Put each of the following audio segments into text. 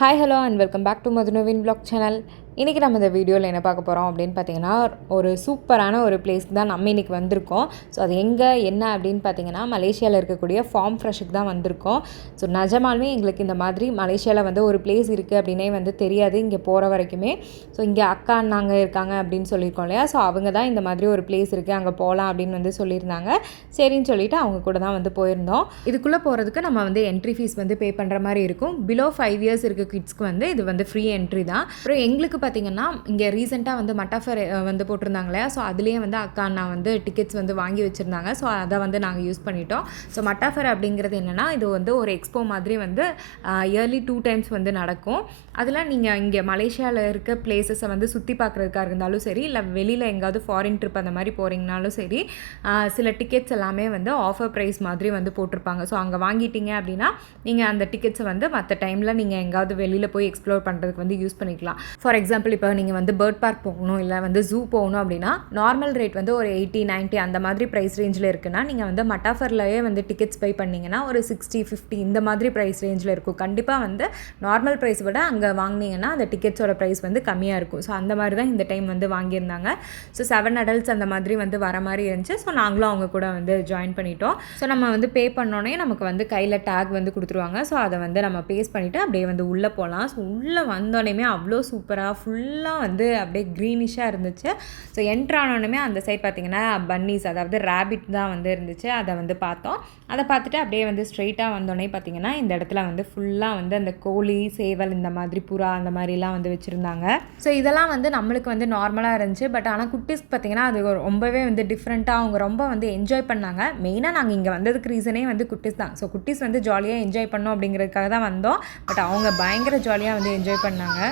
Hi hello and welcome back to மதுனவின் vlog channel. இன்றைக்கி நம்ம இந்த வீடியோவில் என்ன பார்க்க போகிறோம் அப்படின்னு பார்த்தீங்கன்னா, ஒரு சூப்பரான ஒரு பிளேஸ்க்கு தான் நம்ம இன்றைக்கி வந்திருக்கோம். ஸோ அது எங்கே என்ன அப்படின்னு பார்த்தீங்கன்னா, மலேசியாவில் இருக்கக்கூடிய ஃபார்ம் ஃப்ரெஷ்ஷுக்கு தான் வந்திருக்கோம். ஸோ நிஜமாலுமே எங்களுக்கு இந்த மாதிரி மலேசியாவில் வந்து ஒரு பிளேஸ் இருக்குது அப்படின்னே வந்து தெரியாது இங்கே போகிற வரைக்குமே. ஸோ இங்கே அக்கா அண்ணாங்க இருக்காங்க அப்படின்னு சொல்லியிருக்கோம் இல்லையா. ஸோ அவங்க தான் இந்த மாதிரி ஒரு பிளேஸ் இருக்குது அங்கே போகலாம் அப்படின்னு வந்து சொல்லியிருந்தாங்க. சரின்னு சொல்லிவிட்டு அவங்க கூட தான் வந்து போயிருந்தோம். இதுக்குள்ளே போகிறதுக்கு நம்ம வந்து என்ட்ரி ஃபீஸ் வந்து பே பண்ணுற மாதிரி இருக்கும். பிலோ 5 இயர்ஸ் இருக்க கிட்ஸ்க்கு வந்து இது வந்து ஃப்ரீ என்ட்ரி தான். அப்புறம் எங்களுக்கு பார்த்தீங்கன்னா, இங்கே ரீசெண்டாக வந்து மட்டாஃபர் வந்து போட்டிருந்தாங்க இல்லையா. ஸோ அதுலேயே வந்து அக்கா அண்ணா வந்து டிக்கெட்ஸ் வந்து வாங்கி வச்சுருந்தாங்க. ஸோ அதை வந்து நாங்கள் யூஸ் பண்ணிட்டோம். ஸோ மட்டாஃபர் அப்படிங்கிறது என்னென்னா, இது வந்து ஒரு எக்ஸ்போ மாதிரி வந்து இயர்லி 2 டைம்ஸ் வந்து நடக்கும். அதில் நீங்கள் இங்கே மலேசியாவில் இருக்க பிளேசஸை வந்து சுற்றி பார்க்குறதுக்காக இருந்தாலும் சரி, இல்லை வெளியில் எங்காவது ஃபாரின் ட்ரிப் அந்த மாதிரி போகிறீங்கனாலும் சரி, சில டிக்கெட்ஸ் எல்லாமே வந்து ஆஃபர் ப்ரைஸ் மாதிரி வந்து போட்டிருப்பாங்க. ஸோ அங்கே வாங்கிட்டீங்க அப்படின்னா நீங்கள் அந்த டிக்கெட்ஸை வந்து மற்ற டைமில் நீங்கள் எங்காவது வெளியில் போய் எக்ஸ்ப்ளோர் பண்ணுறதுக்கு வந்து யூஸ் பண்ணிக்கலாம். ஃபார் எக்ஸாம்பிள், இப்போ நீங்கள் வந்து பேர்ட் பார்க் போகணும், இல்லை வந்து ஜூ போகணும் அப்படின்னா நார்மல் ரேட் வந்து ஒரு 80, 90 அந்த மாதிரி ப்ரைஸ் ரேஞ்சில் இருக்குன்னா, நீங்கள் வந்து மட்டாஃபர்லேயே வந்து டிக்கெட்ஸ் பே பண்ணிங்கன்னா ஒரு 60, 50 இந்த மாதிரி ப்ரைஸ் ரேஞ்சில் இருக்கும். கண்டிப்பாக வந்து நார்மல் ப்ரைஸ் விட அங்கே வாங்கினீங்கன்னா அந்த டிக்கெட்ஸோட ப்ரைஸ் வந்து கம்மியாக இருக்கும். ஸோ அந்த மாதிரி தான் இந்த டைம் வந்து வாங்கியிருந்தாங்க. ஸோ 7 adults அந்த மாதிரி வந்து வர மாதிரி இருந்துச்சு. ஸோ நாங்களும் அவங்க கூட வந்து ஜாயின் பண்ணிட்டோம். ஸோ நம்ம வந்து பே பண்ணோன்னே நமக்கு வந்து கையில் டேக் வந்து கொடுத்துருவாங்க. ஸோ அதை வந்து நம்ம பேஸ் பண்ணிவிட்டு அப்படியே வந்து உள்ளே போகலாம். ஸோ உள்ளே வந்தோடனே அவ்வளோ சூப்பராக ஃபுல்லாக வந்து அப்படியே க்ரீனிஷாக இருந்துச்சு. ஸோ என்ட்ரானோடனே அந்த சைட் பார்த்திங்கன்னா பன்னீஸ், அதாவது ரேபிட் தான் வந்து இருந்துச்சு. அதை வந்து பார்த்தோம். அதை பார்த்துட்டு அப்படியே வந்து ஸ்ட்ரெயிட்டாக வந்தோடனே பார்த்திங்கன்னா இந்த இடத்துல வந்து ஃபுல்லாக வந்து அந்த கோழி, சேவல், இந்த மாதிரி புறா அந்த மாதிரிலாம் வந்து வச்சுருந்தாங்க. ஸோ இதெல்லாம் வந்து நம்மளுக்கு வந்து நார்மலாக இருந்துச்சு. பட் ஆனால் குட்டீஸ்க்கு பார்த்திங்கன்னா அது ரொம்பவே வந்து டிஃப்ரெண்ட்டாக அவங்க ரொம்ப வந்து என்ஜாய் பண்ணாங்க. மெயினாக நாங்கள் இங்கே வந்ததுக்கு ரீசனே வந்து குட்டீஸ் தான். ஸோ குட்டீஸ் வந்து ஜாலியாக என்ஜாய் பண்ணோம் அப்படிங்கிறதுக்காக தான் வந்தோம். பட் அவங்க பயங்கர ஜாலியாக வந்து என்ஜாய் பண்ணாங்க.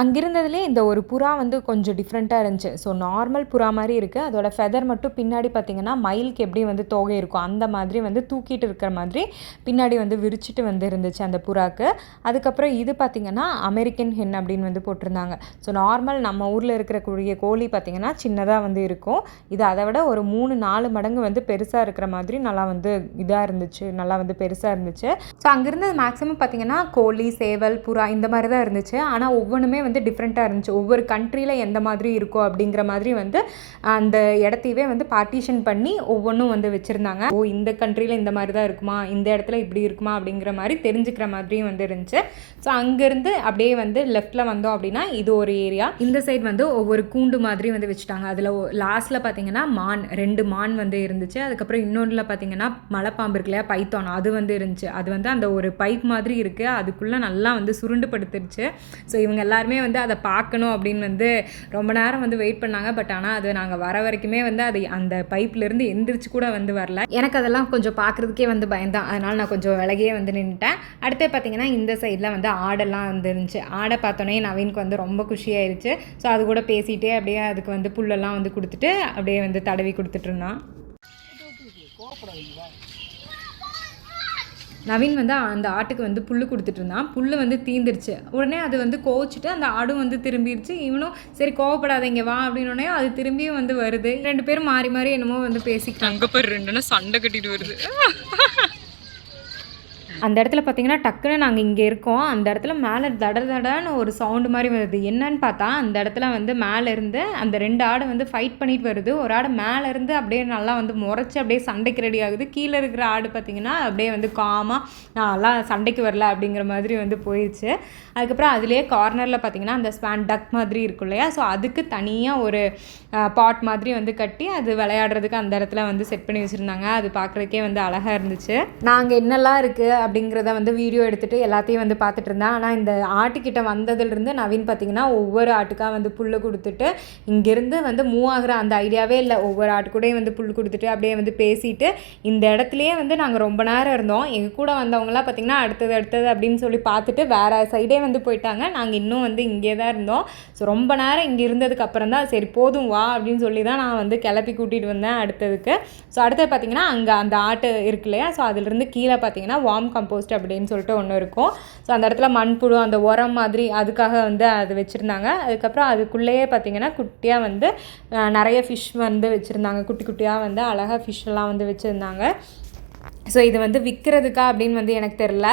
அங்கிருந்ததுலேயே இந்த ஒரு புறா வந்து கொஞ்சம் டிஃப்ரெண்ட்டாக இருந்துச்சு. ஸோ நார்மல் புறா மாதிரி இருக்குது. அதோட ஃபெதர் மட்டும் பின்னாடி பார்த்திங்கன்னா மயிலுக்கு எப்படி வந்து தோகை இருக்கும் அந்த மாதிரி வந்து தூக்கிட்டு இருக்கிற மாதிரி பின்னாடி வந்து விரிச்சிட்டு வந்து இருந்துச்சு அந்த புறாக்கு. அதுக்கப்புறம் இது பார்த்திங்கன்னா அமெரிக்கன் ஹென் அப்படின்னு வந்து போட்டிருந்தாங்க. ஸோ நார்மல் நம்ம ஊரில் இருக்கக்கூடிய கோழி பார்த்திங்கன்னா சின்னதாக வந்து இருக்கும். இது அதை விட ஒரு 3-4 மடங்கு வந்து பெருசாக இருக்கிற மாதிரி நல்லா வந்து இதாக இருந்துச்சு, நல்லா வந்து பெருசாக இருந்துச்சு. ஸோ அங்கேருந்து மேக்ஸிமம் பார்த்திங்கன்னா கோழி, சேவல், புறா இந்த மாதிரி தான் இருந்துச்சு. ஆனால் ஒவ்வொன்றுமே வந்து டிஃப்ரெண்ட்டாக இருந்துச்சு. ஒவ்வொரு கண்ட்ரியில் எந்த மாதிரி இருக்கோ அப்படிங்கிற மாதிரி வந்து அந்த இடத்தையவே வந்து பார்ட்டிஷன் பண்ணி ஒவ்வொன்றும் வந்து வச்சுருந்தாங்க. ஓ, இந்த கண்ட்ரியில் இந்த மாதிரி தான் இருக்குமா, இந்த இடத்துல இப்படி இருக்குமா அப்படிங்கிற மாதிரி தெரிஞ்சுக்கிற மாதிரியும் வந்து இருந்துச்சு. ஸோ அங்கேருந்து அப்படியே வந்து லெஃப்டில் வந்தோம் அப்படின்னா இது ஒரு ஏரியா. இந்த சைடு வந்து ஒவ்வொரு கூண்டு மாதிரி வந்து வச்சுட்டாங்க. அதில் லாஸ்ட்டில் பார்த்தீங்கன்னா 2 மான் வந்து இருந்துச்சு. அதுக்கப்புறம் இன்னொன்றில் பார்த்தீங்கன்னா மலைப்பாம்பு இருக்கு இல்லையா, பைத்தான், அது வந்து இருந்துச்சு. அது வந்து அந்த ஒரு பைப் மாதிரி இருக்குது, அதுக்குள்ளே நல்லா வந்து சுருண்டு படுத்துருச்சு. ஸோ இவங்க எல்லாருமே வந்து அதை பார்க்கணும் அப்படின்னு வந்து ரொம்ப நேரம் வந்து வெயிட் பண்ணாங்க. பட் ஆனால் அது நாங்கள் வர வரைக்குமே வந்து அது அந்த பைப்லேருந்து எந்திரிச்சு கூட வந்து வரல. எனக்கு அதெல்லாம் கொஞ்சம் பார்க்குறதுக்கே வந்து பயந்தான். அதனால் நான் கொஞ்சம் விலகியே வந்து நின்றுட்டேன். அடுத்து பார்த்தீங்கன்னா இந்த சைடில் வந்து ஆடெல்லாம் வந்து இருந்துச்சு. ஆடை பார்த்தோன்னே நவீனுக்கு வந்து ரொம்ப குஷியாயிருச்சு. ஸோ அது கூட பேசிகிட்டே அப்படியே அதுக்கு வந்து புல்லெல்லாம் வந்து கொடுத்துட்டு அப்படியே வந்து தடவி கொடுத்துட்டு இருந்தான். நவீன் வந்து அந்த ஆட்டுக்கு வந்து புல் கொடுத்துட்டு இருந்தான். புல் வந்து தீந்துருச்சு. உடனே அது வந்து கோச்சிட்டு அந்த ஆடும் வந்து திரும்பிடுச்சு. இவனும் சரி கோவப்படாதீங்க வா அப்படின்னோடனே அது திரும்பியும் வந்து வருது. 2 பேரும் மாறி மாறி என்னமோ வந்து பேசிக்கிட்டாங்க. அங்கே பேர் 2 சண்டை கட்டிட்டு வருது. அந்த இடத்துல பார்த்தீங்கன்னா டக்குன்னு நாங்கள் இங்கே இருக்கோம். அந்த இடத்துல மேலே தடன்னு ஒரு சவுண்டு மாதிரி வருது. என்னன்னு பார்த்தா அந்த இடத்துல வந்து மேலேருந்து அந்த 2 ஆடு வந்து ஃபைட் பண்ணிட்டு வருது. ஒரு ஆடு மேலேருந்து அப்படியே நல்லா வந்து முறைச்சி அப்படியே சண்டைக்கு ரெடி ஆகுது. கீழே இருக்கிற ஆடு பார்த்திங்கன்னா அப்படியே வந்து காமாக நல்லா சண்டைக்கு வரல அப்படிங்கிற மாதிரி வந்து போயிடுச்சு. அதுக்கப்புறம் அதுலேயே கார்னரில் பார்த்திங்கன்னா அந்த ஸ்பான் டக் மாதிரி இருக்கும் இல்லையா. ஸோ அதுக்கு தனியாக ஒரு பாட் மாதிரி வந்து கட்டி அது விளையாடுறதுக்கு அந்த இடத்துல வந்து செட் பண்ணி வச்சுருந்தாங்க. அது பார்க்குறதுக்கே வந்து அழகாக இருந்துச்சு. நாங்கள் என்னெல்லாம் இருக்குது அப்படிங்கிறத வந்து வீடியோ எடுத்துகிட்டு எல்லாத்தையும் வந்து பார்த்துட்டு இருந்தேன். ஆனால் இந்த ஆட்டுக்கிட்ட வந்ததுலேருந்து நவீன் பார்த்திங்கன்னா ஒவ்வொரு ஆட்டுக்காக வந்து புல் கொடுத்துட்டு இங்கேருந்து வந்து மூவ் ஆகிற அந்த ஐடியாவே இல்லை. ஒவ்வொரு ஆட்டுக்கூடையும் வந்து புல் கொடுத்துட்டு அப்படியே வந்து பேசிட்டு இந்த இடத்துலையே வந்து நாங்கள் ரொம்ப நேரம் இருந்தோம். எங்கள் கூட வந்தவங்களாம் பார்த்திங்கன்னா அடுத்தது அப்படின்னு சொல்லி பார்த்துட்டு வேறு சைடே வந்து போயிட்டாங்க. நாங்கள் இன்னும் வந்து இங்கே தான் இருந்தோம். ஸோ ரொம்ப நேரம் இங்கே இருந்ததுக்கு அப்புறம் தான் சரி போதும் வா அப்படின்னு சொல்லி தான் நான் வந்து கிளப்பி கூட்டிகிட்டு வந்தேன் அடுத்ததுக்கு. ஸோ அடுத்தது பார்த்திங்கன்னா அங்கே அந்த ஆட்டு இருக்கு இல்லையா. ஸோ அதுலேருந்து கீழே பார்த்திங்கன்னா வார்ம் கம்போஸ்ட் அப்படின்னு சொல்லிட்டு ஒன்று இருக்கும். ஸோ அந்த இடத்துல மண்புழு அந்த உரம் மாதிரி அதுக்காக வந்து அது வச்சுருந்தாங்க. அதுக்கப்புறம் அதுக்குள்ளேயே பார்த்திங்கன்னா குட்டியாக வந்து நிறைய ஃபிஷ் வந்து வச்சுருந்தாங்க. குட்டி குட்டியாக வந்து அழகாக ஃபிஷ்ஷெல்லாம் வந்து வச்சுருந்தாங்க. ஸோ இது வந்து விற்கிறதுக்கா அப்படின்னு வந்து எனக்கு தெரில.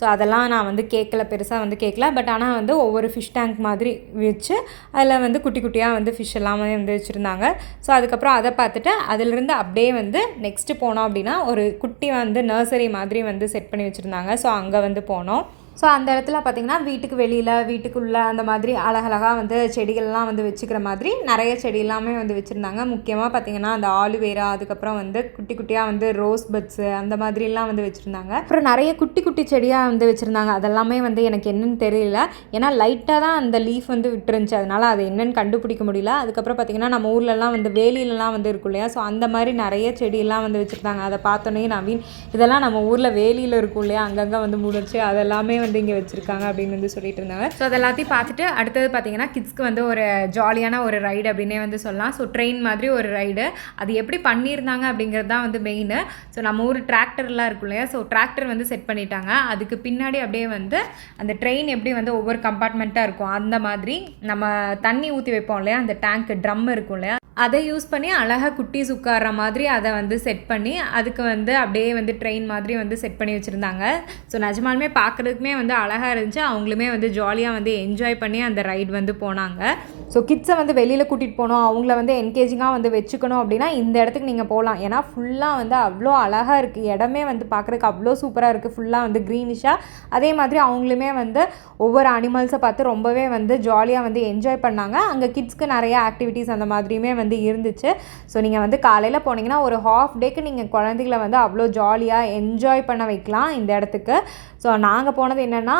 ஸோ அதெல்லாம் நான் வந்து பெருசாக வந்து கேட்கல. பட் ஆனால் வந்து ஒவ்வொரு ஃபிஷ் டேங்க் மாதிரி வச்சு அதில் வந்து குட்டி குட்டியாக வந்து ஃபிஷ் எல்லாமே வந்து வச்சுருந்தாங்க. ஸோ அதுக்கப்புறம் அதை பார்த்துட்டு அதிலிருந்து அப்படியே வந்து நெக்ஸ்ட்டு போனோம் அப்படின்னா ஒரு குட்டி வந்து நர்சரி மாதிரி வந்து செட் பண்ணி வச்சுருந்தாங்க. ஸோ அங்கே வந்து போனோம். ஸோ அந்த இடத்துல பார்த்திங்கன்னா வீட்டுக்கு வெளியில் வீட்டுக்குள்ளே அந்த மாதிரி அழகழகாக வந்து செடிகள்லாம் வந்து வச்சுக்கிற மாதிரி நிறைய செடி எல்லாமே வந்து வச்சுருந்தாங்க. முக்கியமாக பார்த்திங்கன்னா அந்த ஆலுவேரா, அதுக்கப்புறம் வந்து குட்டி குட்டியாக வந்து ரோஸ் பட்ஸு அந்த மாதிரிலாம் வந்து வச்சுருந்தாங்க. அப்புறம் நிறைய குட்டி குட்டி செடியாக வந்து வச்சுருந்தாங்க. அதெல்லாமே வந்து எனக்கு என்னென்னு தெரியல. ஏன்னா லைட்டாக தான் அந்த லீஃப் வந்து விட்டுருந்துச்சு. அதனால் அது என்னென்னு கண்டுபிடிக்க முடியல. அதுக்கப்புறம் பார்த்திங்கன்னா நம்ம ஊர்லலாம் வந்து வேலியிலலாம் வந்து இருக்கும் இல்லையா, ஸோ அந்த மாதிரி நிறைய செடியெல்லாம் வந்து வச்சுருந்தாங்க. அதை பார்த்தோன்னே நவீன், இதெல்லாம் நம்ம ஊரில் வேலியில் இருக்கும் இல்லையா, அங்கங்கே வந்து முடிச்சு அதெல்லாமே வந்து இங்கே வச்சுருக்காங்க அப்படின்னு வந்து சொல்லிட்டு இருந்தாங்க. ஸோ அது எல்லாத்தையும் பார்த்துட்டு அடுத்தது பார்த்தீங்கன்னா கிட்ஸ்க்கு வந்து ஒரு ஜாலியான ஒரு ரைடு அப்படின்னே வந்து சொல்லலாம். ஸோ ட்ரெயின் மாதிரி ஒரு ரைடு, அது எப்படி பண்ணியிருந்தாங்க அப்படிங்கிறது தான் வந்து மெயின். ஸோ நம்ம ஊர் டிராக்டர்லாம் இருக்கும் இல்லையா, ஸோ டிராக்டர் வந்து செட் பண்ணிட்டாங்க. அதுக்கு பின்னாடி அப்படியே வந்து அந்த ட்ரெயின் எப்படி வந்து ஒவ்வொரு கம்பார்ட்மெண்ட்டாக இருக்கும் அந்த மாதிரி நம்ம தண்ணி ஊற்றி வைப்போம் இல்லையா, அந்த டேங்க் ட்ரம் இருக்கும் இல்லையா, அதை யூஸ் பண்ணி அழகாக குட்டீஸ் உட்கார்ற மாதிரி அதை வந்து செட் பண்ணி அதுக்கு வந்து அப்படியே வந்து ட்ரெயின் மாதிரி வந்து செட் பண்ணி வச்சுருந்தாங்க. ஸோ நிஜமாலுமே பார்க்குறதுக்குமே வந்து அழகாக இருந்துச்சு. அவங்களுமே வந்து ஜாலியாக வந்து என்ஜாய் பண்ணி அந்த ரைட் வந்து போனாங்க. ஸோ கிட்ஸை வந்து வெளியில் கூட்டிகிட்டு போகணும், அவங்கள வந்து என்கேஜிங்காக வந்து வச்சுக்கணும் அப்படின்னா இந்த இடத்துக்கு நீங்கள் போகலாம். ஏன்னா ஃபுல்லாக வந்து அவ்வளோ அழகாக இருக்குது. இடமே வந்து பார்க்குறதுக்கு அவ்வளோ சூப்பராக இருக்குது. ஃபுல்லாக வந்து க்ரீனிஷாக. அதே மாதிரி அவங்களுமே வந்து ஒவ்வொரு அனிமல்ஸை பார்த்து ரொம்பவே வந்து ஜாலியாக வந்து என்ஜாய் பண்ணாங்க. அங்கே கிட்ஸ்க்கு நிறைய ஆக்டிவிட்டீஸ் அந்த மாதிரியுமே வந்து இருந்துச்சு. ஸோ நீங்கள் வந்து காலையில் போனீங்கன்னா ஒரு ஹாஃப் டேக்கு நீங்கள் குழந்தைகளை வந்து அவ்வளோ ஜாலியாக என்ஜாய் பண்ண வைக்கலாம் இந்த இடத்துக்கு. ஸோ நாங்கள் போனது என்னென்னா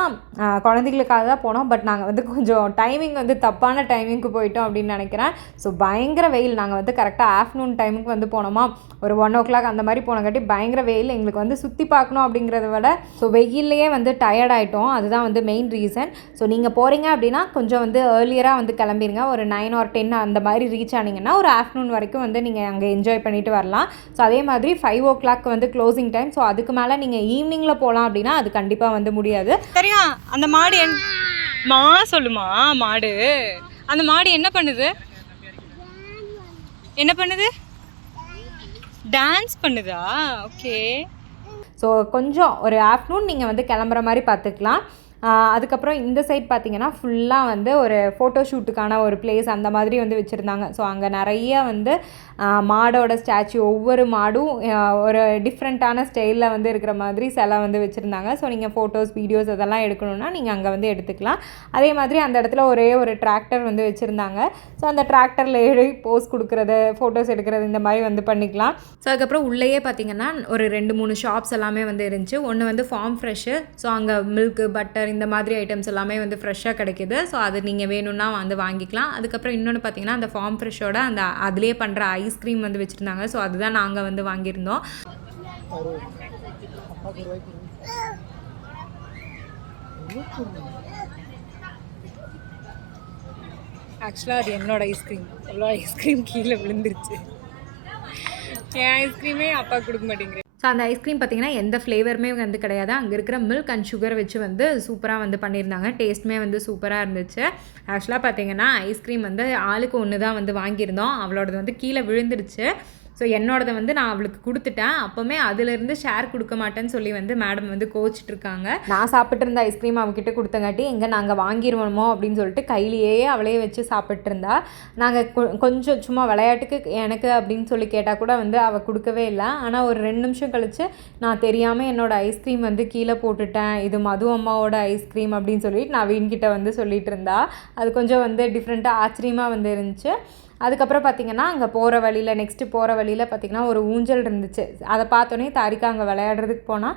குழந்தைகளுக்காக தான் போனோம். பட் நாங்கள் வந்து கொஞ்சம் டைமிங் வந்து தப்பான டைமிங்க்கு போயிட்டோம் அப்படின்னு நினைக்கிறேன். ஸோ பயங்கர வெயில். நாங்கள் வந்து கரெக்டாக ஆஃப்டர்நூன் டைமுக்கு வந்து போனோமா, ஒரு 1 o'clock அந்த மாதிரி போனங்காட்டி பயங்கர வெயில். எங்களுக்கு வந்து சுற்றி பார்க்கணும் அப்படிங்கிறத விட ஸோ வெயில்லையே வந்து டயர்ட் ஆகிட்டோம். அதுதான் வந்து மெயின் ரீசன். ஸோ நீங்கள் போகிறீங்க அப்படின்னா கொஞ்சம் வந்து ஏர்லியராக வந்து கிளம்பிடுங்க. ஒரு 9 or 10 அந்த மாதிரி ரீச் ஆனீங்கன்னா ஒரு ஆஃப்டர்நூன் வரைக்கும் வந்து நீங்கள் அங்கே என்ஜாய் பண்ணிட்டு வரலாம். ஸோ அதே மாதிரி 5 o'clock வந்து க்ளோசிங் டைம். ஸோ அதுக்கு மேலே நீங்கள் ஈவினிங்கில் போகலாம் அப்படின்னா அது கண்டிப்பாக வந்து முடியாது. தெரியும் அந்த மாடு சொல்லுமா மாடு, அந்த மாடு என்ன பண்ணுது, டான்ஸ் பண்ணுதா? ஓகே. ஸோ கொஞ்சம் ஒரு ஆஃப்டர்நூன் நீங்கள் வந்து கிளம்புற மாதிரி பார்த்துக்கலாம். அதுக்கப்புறம் இந்த சைட் பார்த்திங்கன்னா ஃபுல்லாக வந்து ஒரு ஃபோட்டோ ஷூட்டுக்கான ஒரு பிளேஸ் அந்த மாதிரி வந்து வச்சுருந்தாங்க. ஸோ அங்கே நிறைய வந்து மாடோட ஸ்டாச்சு, ஒவ்வொரு மாடும் ஒரு டிஃப்ரெண்ட்டான ஸ்டைலில் வந்து இருக்கிற மாதிரி சிலை வந்து வச்சுருந்தாங்க. ஸோ நீங்கள் ஃபோட்டோஸ் வீடியோஸ் அதெல்லாம் எடுக்கணுன்னா நீங்கள் அங்கே வந்து எடுத்துக்கலாம். அதே மாதிரி அந்த இடத்துல ஒரே ஒரு டிராக்டர் வந்து வச்சுருந்தாங்க. ஸோ அந்த டிராக்டரில் ஏறி போஸ் கொடுக்குறது, ஃபோட்டோஸ் எடுக்கிறது இந்த மாதிரி வந்து பண்ணிக்கலாம். ஸோ அதுக்கப்புறம் உள்ளேயே பார்த்திங்கன்னா ஒரு 2-3 ஷாப்ஸ் எல்லாமே வந்து இருந்துச்சு. ஒன்று வந்து ஃபார்ம் ஃப்ரெஷ்ஷு. ஸோ அங்கே மில்க்கு, பட்டர் இந்த மாதிரி ஐட்டம்ஸ் எல்லாமே வந்து ஃப்ரெஷ்ஷாக கிடைக்கிது. ஸோ அது நீங்கள் வேணும்னா வந்து வாங்கிக்கலாம். அதுக்கப்புறம் இன்னொன்று பார்த்திங்கன்னா அந்த ஃபார்ம் ஃப்ரெஷ்ஷோட அந்த அதுலேயே பண்ணுற ஐஸ்கிரீம் வந்து வச்சுருந்தாங்க. ஸோ அதுதான் நாங்கள் வந்து வாங்கியிருந்தோம். ஆக்சுவலாக அது என்னோட ஐஸ்கிரீம். அவ்வளோ ஐஸ்கிரீம் கீழே விழுந்துருச்சு. என் ஐஸ்கிரீமே அப்பா கொடுக்க மாட்டேங்கிறேன். ஸோ அந்த ஐஸ்கிரீம் பார்த்திங்கன்னா எந்த ஃப்ளேவருமே வந்து கிடையாது. அங்கே இருக்கிற மில்க் அண்ட் சுகர் வச்சு வந்து சூப்பராக வந்து பண்ணியிருந்தாங்க. டேஸ்ட்டுமே வந்து சூப்பராக இருந்துச்சு. ஆக்சுவலாக பார்த்திங்கன்னா ஐஸ்கிரீம் வந்து ஆளுக்கு 1 தான் வந்து வாங்கியிருந்தோம். அவளோடது வந்து கீழே விழுந்துருச்சு. ஸோ என்னோடதை வந்து நான் அவளுக்கு கொடுத்துட்டேன். அப்போவுமே அதிலேருந்து ஷேர் கொடுக்க மாட்டேன்னு சொல்லி வந்து மேடம் வந்து கோச்சிட்ருக்காங்க. நான் சாப்பிட்டு இருந்த ஐஸ்கிரீம் அவகிட்ட கொடுத்தங்காட்டி எங்கே நாங்கள் வாங்கிடுவோமோ அப்படின்னு சொல்லிட்டு கையிலேயே அவளே வச்சு சாப்பிட்ருந்தா. நாங்கள் கொஞ்சம் சும்மா விளையாட்டுக்கு எனக்கு அப்படின்னு சொல்லி கேட்டால் கூட வந்து அவள் கொடுக்கவே இல்லை. ஆனால் ஒரு 2 நிமிஷம் கழித்து நான் தெரியாமல் என்னோடய ஐஸ்கிரீம் வந்து கீழே போட்டுட்டேன், இது மது அம்மாவோட ஐஸ்கிரீம் அப்படின்னு சொல்லிட்டு நான் வீண்கிட்ட வந்து சொல்லிகிட்டு இருந்தா. அது கொஞ்சம் வந்து டிஃப்ரெண்ட்டாக ஆச்சரியமாக வந்து இருந்துச்சு. அதுக்கப்புறம் பார்த்திங்கன்னா அங்கே போகிற வழியில் நெக்ஸ்ட்டு போகிற வழியில் பார்த்திங்கன்னா ஒரு ஊஞ்சல் இருந்துச்சு. அதை பார்த்தோன்னே தாரிகா அங்கே விளையாடுறதுக்கு போனால்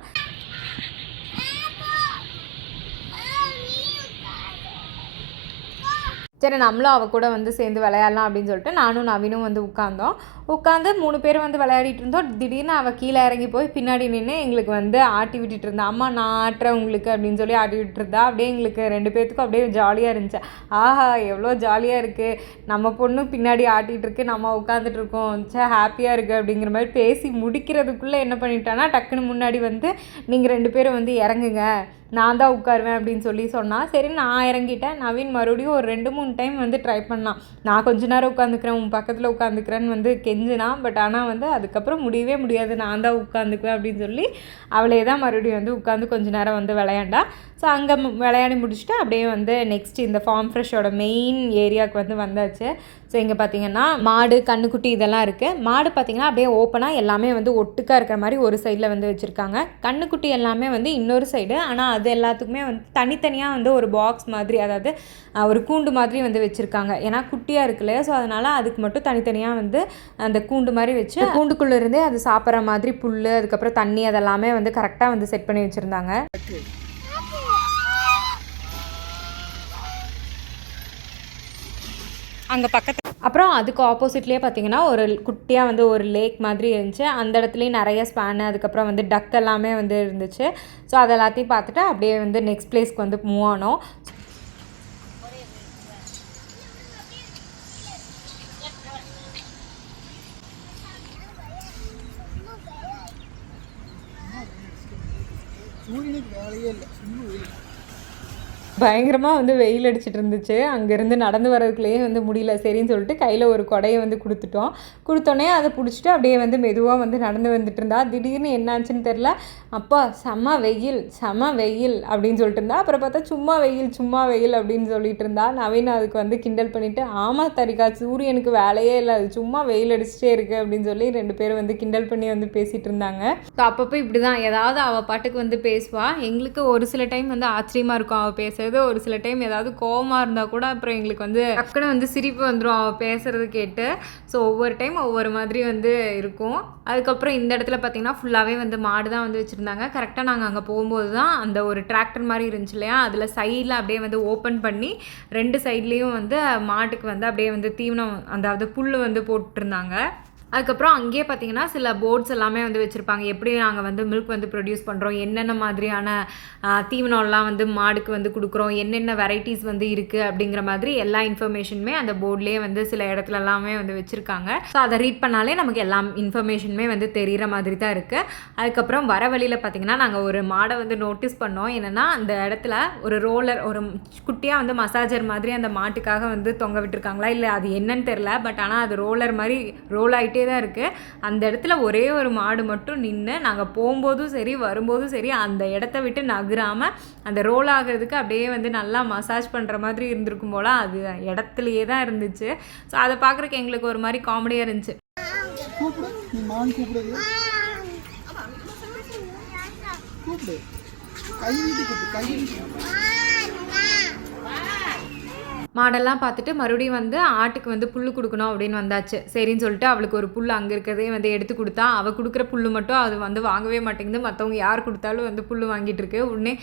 சரி நம்மளும் அவள் கூட வந்து சேர்ந்து விளையாடலாம் அப்படின்னு சொல்லிட்டு நானும் நவீனும் வந்து உட்காந்தோம். உட்காந்து 3 பேரும் வந்து விளையாடிட்டு இருந்தோம். திடீர்னு அவள் கீழே இறங்கி போய் பின்னாடி நின்று எங்களுக்கு வந்து ஆட்டி விட்டுட்டு இருந்தா. அம்மா நான் ஆட்டுறேன் உங்களுக்கு அப்படின்னு சொல்லி ஆட்டி விட்டுட்டு இருந்தா. அப்படியே எங்களுக்கு 2 பேர்த்துக்கும் அப்படியே ஜாலியாக இருந்துச்சு. ஆஹா எவ்வளோ ஜாலியாக இருக்குது, நம்ம பொண்ணு பின்னாடி ஆட்டிகிட்டு இருக்கு, நம்ம உட்காந்துட்டு இருக்கோம், ஹாப்பியாக இருக்குது அப்படிங்கிற மாதிரி பேசி முடிக்கிறதுக்குள்ளே என்ன பண்ணிட்டான்னா டக்குன்னு முன்னாடி வந்து நீங்கள் 2 பேரும் வந்து இறங்குங்க, நான் தான் உட்காருவேன் அப்படின்னு சொல்லி சொன்னால். சரி நான் இறங்கிட்டேன். நவீன் மறுபடியும் ஒரு 2-3 டைம் வந்து ட்ரை பண்ணான். நான் கொஞ்ச நேரம் உட்காந்துக்கிறேன், உன் பக்கத்தில் உட்காந்துக்கிறேன்னு வந்து கெஞ்சினான். பட் ஆனால் வந்து அதுக்கப்புறம் முடியவே முடியாது, நான் தான் உட்காந்துக்குவேன் அப்படின்னு சொல்லி அவளே தான் மறுபடியும் வந்து உட்காந்து கொஞ்ச நேரம் வந்து விளையாண்டா. ஸோ அங்கே விளையாடி முடிச்சுட்டு அப்படியே வந்து நெக்ஸ்ட் இந்த ஃபார்ம் ஃப்ரெஷ்ஷோட மெயின் ஏரியாவுக்கு வந்து வந்தாச்சு. ஸோ இங்கே பார்த்தீங்கன்னா மாடு கன்றுக்குட்டி இதெல்லாம் இருக்குது. மாடு பார்த்திங்கன்னா அப்படியே ஓப்பனாக எல்லாமே வந்து ஒட்டுக்காக இருக்கிற மாதிரி ஒரு சைடில் வந்து வச்சுருக்காங்க. கன்றுக்குட்டி எல்லாமே வந்து இன்னொரு சைடு. ஆனால் அது எல்லாத்துக்குமே வந்து தனித்தனியாக வந்து ஒரு பாக்ஸ் மாதிரி, அதாவது ஒரு கூண்டு மாதிரி வந்து வச்சுருக்காங்க. ஏன்னா குட்டியாக இருக்குல்ல, ஸோ அதனால் அதுக்கு மட்டும் தனித்தனியாக வந்து அந்த கூண்டு மாதிரி வச்சு கூண்டுக்குள்ளே இருந்தே அது சாப்பிட்ற மாதிரி புல், அதுக்கப்புறம் தண்ணி அதெல்லாமே வந்து கரெக்டாக வந்து செட் பண்ணி வச்சுருந்தாங்க. அங்கே பக்கத்தில் அப்புறம் அதுக்கு ஆப்போசிட்லேயே பார்த்தீங்கன்னா ஒரு குட்டியாக வந்து ஒரு லேக் மாதிரி இருந்துச்சு. அந்த இடத்துலையும் நிறைய ஸ்பேனு, அதுக்கப்புறம் வந்து டக் எல்லாமே வந்து இருந்துச்சு. ஸோ அது எல்லாத்தையும் பார்த்துட்டு அப்படியே வந்து நெக்ஸ்ட் பிளேஸ்க்கு வந்து மூவ் ஆனோம். பயங்கரமாக வந்து வெயில் அடிச்சிட்டு இருந்துச்சு. அங்கேருந்து நடந்து வர்றதுக்குள்ளேயே வந்து முடியல. சரின்னு சொல்லிட்டு கையில் ஒரு கொடையை வந்து கொடுத்தோன்னே அதை பிடிச்சிட்டு அப்படியே வந்து மெதுவாக வந்து நடந்து வந்துட்டு இருந்தா. திடீர்னு என்னாச்சுன்னு தெரில, அப்பா செம்ம வெயில் அப்படின்னு சொல்லிட்டு இருந்தா. அப்புறம் பார்த்தா சும்மா வெயில் அப்படின்னு சொல்லிட்டு இருந்தா. நவீன் அதுக்கு வந்து கிண்டல் பண்ணிவிட்டு, ஆமாம் தரிகா சூரியனுக்கு வேலையே இல்லை, அது சும்மா வெயில் அடிச்சிட்டே இருக்குது அப்படின்னு சொல்லி 2 பேரும் வந்து கிண்டல் பண்ணி வந்து பேசிகிட்டு இருந்தாங்க. ஸோ அப்பப்போ இப்படி தான் ஏதாவது அவள் பாட்டுக்கு வந்து பேசுவாள். எங்களுக்கு ஒரு சில டைம் வந்து ஆச்சரியமாக இருக்கும் அவள் பேசுறது. ஒரு சில டைம் ஏதாவது கோவமாக இருந்தால் கூட அப்புறம் எங்களுக்கு வந்து டக்குன்னு வந்து சிரிப்பு வந்துடும் அவள் பேசுகிறது கேட்டு. ஸோ ஒவ்வொரு டைம் ஒவ்வொரு மாதிரி வந்து இருக்கும். அதுக்கப்புறம் இந்த இடத்துல பார்த்திங்கன்னா ஃபுல்லாகவே வந்து மாடு தான் வந்து வச்சுருந்தாங்க. கரெக்டாக நாங்கள் அங்கே போகும்போது தான் அந்த ஒரு டிராக்டர் மாதிரி இருந்துச்சு இல்லையா, அதில் சைடில் அப்படியே வந்து ஓப்பன் பண்ணி 2 சைட்லேயும் வந்து மாட்டுக்கு வந்து அப்படியே வந்து தீவனம், அதாவது புல் வந்து போட்டுருந்தாங்க. அதுக்கப்புறம் அங்கேயே பார்த்தீங்கன்னா சில போர்ட்ஸ் எல்லாமே வந்து வச்சுருப்பாங்க. எப்படி நாங்கள் வந்து மில்க் வந்து ப்ரொடியூஸ் பண்ணுறோம், என்னென்ன மாதிரியான தீவனம்லாம் வந்து மாடுக்கு வந்து கொடுக்குறோம், என்னென்ன வெரைட்டிஸ் வந்து இருக்குது அப்படிங்கிற மாதிரி எல்லா இன்ஃபர்மேஷனுமே அந்த போர்ட்லேயே வந்து சில இடத்துல எல்லாமே வந்து வச்சுருக்காங்க. ஸோ அதை ரீட் பண்ணாலே நமக்கு எல்லா இன்ஃபர்மேஷனுமே வந்து தெரிகிற மாதிரி தான் இருக்குது. அதுக்கப்புறம் வர வழியில் பார்த்திங்கன்னா நாங்கள் ஒரு மாடை வந்து நோட்டீஸ் பண்ணோம். என்னென்னா அந்த இடத்துல ஒரு ரோலர், ஒரு குட்டியாக வந்து மசாஜர் மாதிரி அந்த மாட்டுக்காக வந்து தொங்க விட்டுருக்காங்களா இல்லை அது என்னன்னு தெரில. பட் ஆனால் அது ரோலர் மாதிரி ரோல் ஆகிட்டே தான் இருக்குது. அந்த இடத்துல ஒரே ஒரு மாடு மட்டும் நின்று நாங்கள் போகும்போதும் சரி வரும்போதும் சரி அந்த இடத்த விட்டு நகராமல் அந்த ரோல் ஆகிறதுக்கு அப்படியே வந்து நல்லா மசாஜ் பண்ணுற மாதிரி இருந்திருக்கும் போல் அது இடத்துலையே தான் இருந்துச்சு. ஸோ அதை பார்க்குறக்கு எங்களுக்கு ஒரு மாதிரி காமெடியாக இருந்துச்சு. மாடெல்லாம் பார்த்துட்டு மறுபடியும் வந்து ஆட்டுக்கு வந்து புல் கொடுக்கணும் அப்படின்னு வந்தாச்சு. சரின்னு சொல்லிட்டு அவளுக்கு ஒரு புல் அங்கே இருக்கிறதே வந்து எடுத்து கொடுத்தா. அவள் கொடுக்குற புல் மட்டும் அது வந்து வாங்கவே மாட்டேங்குது. மற்றவங்க யார் கொடுத்தாலும் வந்து புல் வாங்கிட்டு இருக்கு. உடனே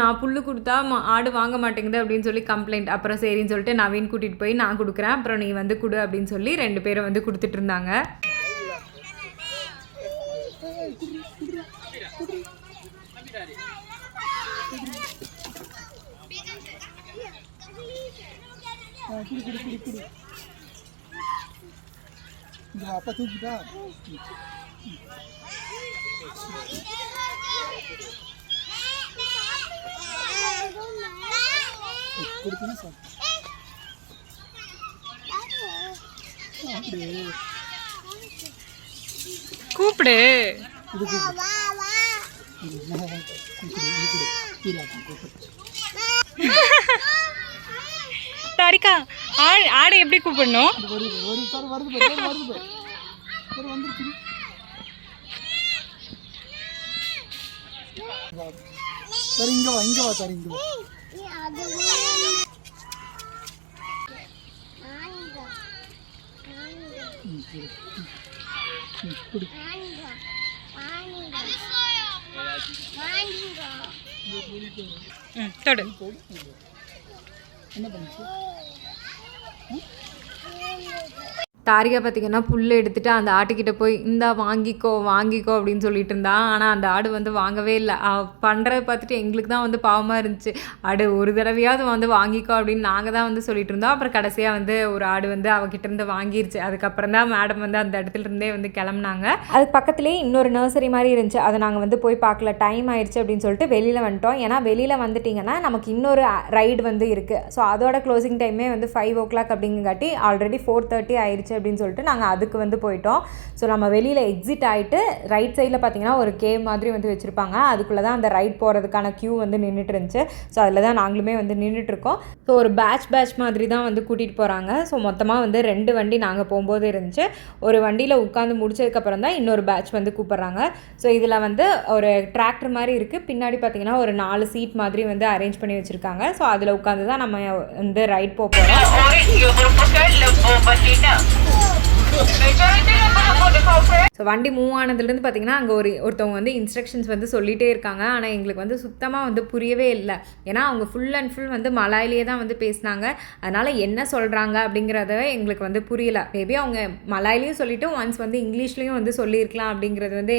நான் புல் கொடுத்தா ஆடு வாங்க மாட்டேங்குது அப்படின்னு சொல்லி கம்ப்ளைண்ட். அப்புறம் சரின்னு சொல்லிட்டு நவீன் கூட்டிகிட்டு போய் நான் கொடுக்குறேன், அப்புறம் நீ வந்து கொடு அப்படின்னு சொல்லி 2 பேரும் வந்து கொடுத்துட்டு இருந்தாங்க. அப்பா தூக்கிட்டா கூப்பிடு. தாரிகா ஆடை எப்படி கூப்பிடணும்? இங்க வா சார், இங்க வா. தொடு. என்ன பண்ணுச்சு? தாரிகா பார்த்திங்கன்னா புல் எடுத்துகிட்டு அந்த ஆட்டுக்கிட்ட போய் இந்தா வாங்கிக்கோ வாங்கிக்கோ அப்படின்னு சொல்லிட்டு இருந்தா. ஆனால் அந்த ஆடு வந்து வாங்கவே இல்லை. பண்ணுறத பார்த்துட்டு எங்களுக்கு தான் வந்து பாவமாக இருந்துச்சு. ஆடு ஒரு தடவையாவது வந்து வாங்கிக்கோ அப்படின்னு நாங்கள் தான் வந்து சொல்லிட்டு இருந்தோம். அப்புறம் கடைசியாக வந்து ஒரு ஆடு வந்து அவகிட்ட இருந்து வாங்கிருச்சு. அதுக்கப்புறம் தான் மேடம் வந்து அந்த இடத்துல இருந்தே வந்து கிளம்புனாங்க. அதுக்கு பக்கத்துலேயே இன்னொரு நர்சரி மாதிரி இருந்துச்சு. அதை நாங்கள் வந்து போய் பார்க்கல, டைம் ஆயிடுச்சு அப்படின்னு சொல்லிட்டு வெளியில் வந்துட்டோம். ஏன்னா வெளியில் வந்துட்டிங்கன்னா நமக்கு இன்னொரு ரைடு வந்து இருக்குது. ஸோ அதோட க்ளோசிங் டைமே வந்து 5 o'clock அப்படிங்காட்டி ஆல்ரெடி 4:30 ஆயிடுச்சு அப்படின்னு சொல்லிட்டு நாங்கள் அதுக்கு வந்து போயிட்டோம். ஸோ நம்ம வெளியில் எக்ஸிட் ஆகிட்டு ரைட் சைடில் பார்த்திங்கன்னா ஒரு கேவ் மாதிரி வந்து வச்சுருப்பாங்க. அதுக்குள்ளே தான் அந்த ரைட் போகிறதுக்கான க்யூ வந்து நின்றுட்டு இருந்துச்சு. ஸோ அதில் தான் நாங்களுமே வந்து நின்றுட்டுருக்கோம். ஸோ ஒரு பேட்ச் மாதிரி தான் வந்து கூட்டிகிட்டு போகிறாங்க. ஸோ மொத்தமாக வந்து 2 வண்டி நாங்கள் போகும்போது இருந்துச்சு. ஒரு வண்டியில் உட்காந்து முடிச்சதுக்கப்புறம் தான் இன்னொரு பேட்ச் வந்து கூப்பிட்றாங்க. ஸோ இதில் வந்து ஒரு டிராக்டர் மாதிரி இருக்குது. பின்னாடி பார்த்திங்கன்னா ஒரு 4 சீட் மாதிரி வந்து அரேஞ்ச் பண்ணி வச்சுருக்காங்க. ஸோ அதில் உட்காந்து தான் நம்ம வந்து ரைட் போகிறோம். ஸோ வண்டி மூவ் ஆனதுலேருந்து பார்த்திங்கன்னா அங்கே ஒருத்தவங்க வந்து இன்ஸ்ட்ரக்ஷன்ஸ் வந்து சொல்லிகிட்டே இருக்காங்க. ஆனால் எங்களுக்கு வந்து சுத்தமாக வந்து புரியவே இல்லை. ஏன்னா அவங்க ஃபுல் அண்ட் ஃபுல் வந்து மலாயிலே தான் வந்து பேசினாங்க. அதனால் என்ன சொல்கிறாங்க அப்படிங்கிறத எங்களுக்கு வந்து புரியல. மேபி அவங்க மலாயிலையும் சொல்லிவிட்டு ஒன்ஸ் வந்து இங்கிலீஷ்லேயும் வந்து சொல்லியிருக்கலாம் அப்படிங்கிறது வந்து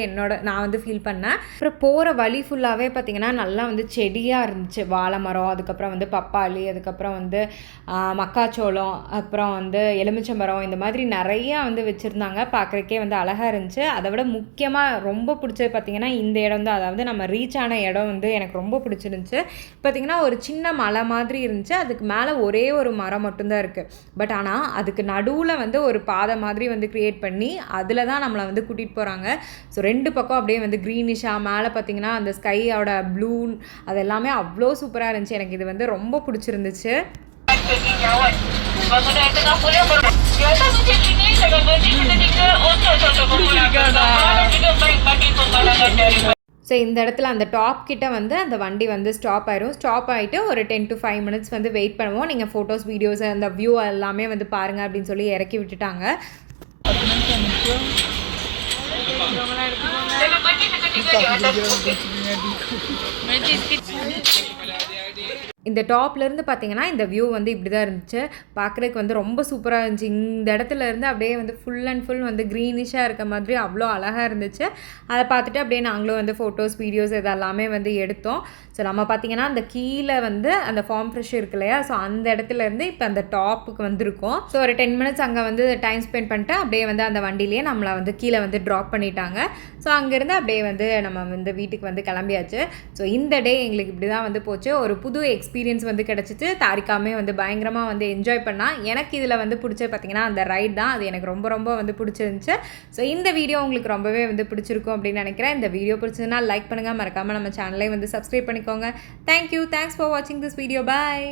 நான் வந்து ஃபீல் பண்ணேன். அப்புறம் போகிற வழி ஃபுல்லாகவே பார்த்திங்கன்னா நல்லா வந்து செடியாக இருந்துச்சு. வாழை மரம், அதுக்கப்புறம் வந்து பப்பாளி, அதுக்கப்புறம் வந்து மக்காச்சோளம், அப்புறம் வந்து எலுமிச்சை மரம், இந்த மாதிரி நிறையா வந்து வச்சுருந்தாங்க. பார்க்குறக்கே வந்து அழகாக இருந்துச்சு. அதை விட முக்கியமாக ரொம்ப பிடிச்சது பார்த்திங்கன்னா இந்த இடம் தான். அதாவது நம்ம ரீச் ஆன இடம் வந்து எனக்கு ரொம்ப பிடிச்சிருந்துச்சு. பார்த்திங்கன்னா ஒரு சின்ன மலை மாதிரி இருந்துச்சு. அதுக்கு மேலே ஒரே ஒரு மரம் மட்டும்தான் இருக்குது. பட் ஆனால் அதுக்கு நடுவில் வந்து ஒரு பாதை மாதிரி வந்து க்ரியேட் பண்ணி அதில் தான் நம்மளை வந்து கூட்டிகிட்டு போகிறாங்க. ஸோ 2 பக்கம் அப்படியே வந்து க்ரீனிஷாக, மேலே பார்த்திங்கன்னா அந்த ஸ்கையோட ப்ளூ அது எல்லாமே அவ்வளோ சூப்பராக இருந்துச்சு. எனக்கு இது வந்து ரொம்ப பிடிச்சிருந்துச்சு. ஸோ இந்த இடத்துல அந்த டாப் கிட்ட வந்து அந்த வண்டி வந்து ஸ்டாப் ஆயிரும். ஸ்டாப் ஆகிட்டு ஒரு 10 to 5 minutes வந்து வெயிட் பண்ணுவோம். நீங்கள் ஃபோட்டோஸ், வீடியோஸ், அந்த வியூ எல்லாமே வந்து பாருங்கள் அப்படின்னு சொல்லி இறக்கி விட்டுட்டாங்க. இந்த டாப்லேருந்து பார்த்தீங்கன்னா இந்த வியூ வந்து இப்படி தான் இருந்துச்சு. பார்க்குறதுக்கு வந்து ரொம்ப சூப்பராக இருந்துச்சு. இந்த இடத்துல இருந்து அப்படியே வந்து ஃபுல் அண்ட் ஃபுல் வந்து க்ரீனிஷாக இருக்க மாதிரி அவ்வளோ அழகாக இருந்துச்சு. அதை பார்த்துட்டு அப்படியே நாங்களும் வந்து ஃபோட்டோஸ், வீடியோஸ் இதெல்லாமே வந்து எடுத்தோம். ஸோ நம்ம பார்த்திங்கன்னா அந்த கீழே வந்து அந்த ஃபார்ம் ஃப்ரெஷ் இருக்கு இல்லையா, ஸோ அந்த இடத்துலேருந்து இப்போ அந்த டாப்புக்கு வந்திருக்கோம். ஸோ ஒரு 10 minutes அங்கே வந்து டைம் ஸ்பெண்ட் பண்ணிட்டு அப்படியே வந்து அந்த வண்டிலேயே நம்மளை வந்து கீழே வந்து ட்ராப் பண்ணிட்டாங்க. ஸோ அங்கேருந்து அப்படியே வந்து நம்ம வந்து வீட்டுக்கு வந்து கிளம்பியாச்சு. ஸோ இந்த டே எங்களுக்கு இப்படி தான் வந்து போச்சு. ஒரு புது எக்ஸ்பீரியன்ஸ் வந்து கிடச்சிச்சு. தாரிகாமே வந்து பயங்கரமாக வந்து என்ஜாய் பண்ணால். எனக்கு இதில் வந்து பிடிச்சது பார்த்திங்கன்னா அந்த ரைட் தான். அது எனக்கு ரொம்ப ரொம்ப வந்து பிடிச்சிருந்துச்சு. ஸோ இந்த வீடியோ உங்களுக்கு ரொம்பவே வந்து பிடிச்சிருக்கும் அப்படின்னு நினைக்கிறேன். இந்த வீடியோ பிடிச்சதுன்னா லைக் பண்ணுங்கள், மறக்காமல் நம்ம சேனலை வந்து சப்ஸ்கிரைப் பண்ணிக்கோங்க. தேங்க்யூ, தேங்க்ஸ் ஃபார் வாட்சிங் திஸ் வீடியோ. பாய்.